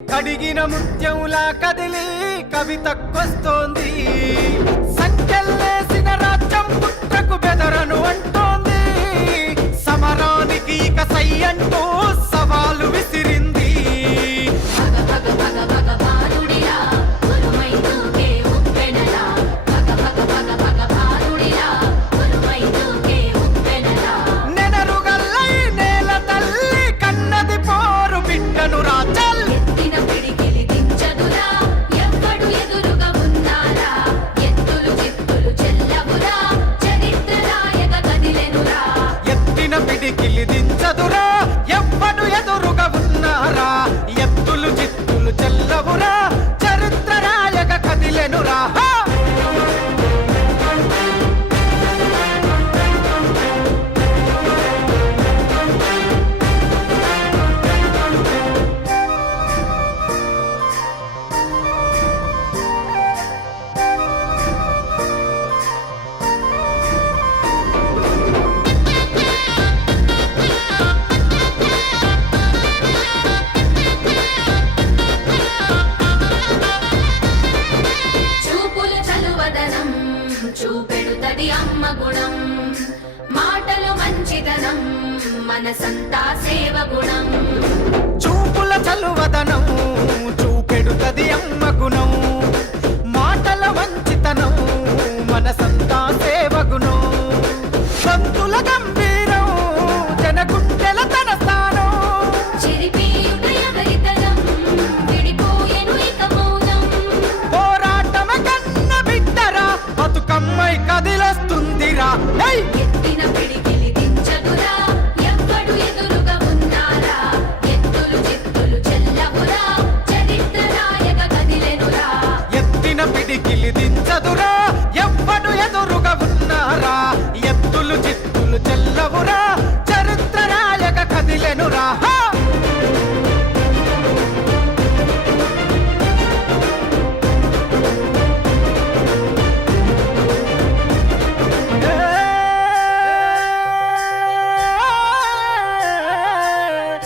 కడిగిన ముత్యంలా కదిలి కవితకొస్తోంది. సంకెళ్ళేసిన రాజ్యం పుట్టకు బెదరను అంటోంది. సమరానికి ఇక సై అంటూ సవాలు విసిరింది. నెనరుగల్లై నేల తల్లి కన్నది పోరు బిడ్డను రాజల్. పిడికిలి దించదురా ఎవ్వడు ఎదురుగా ఉన్నారా. ఎత్తులు చిత్తులు చెల్లవురా చరిత్ర రాయక కదిలెనురా. చూపెడుతది అమ్మ గుణం, మాటలు మంచితనం, మనసంతా సేవ గుణం. చూపుల చలువదనం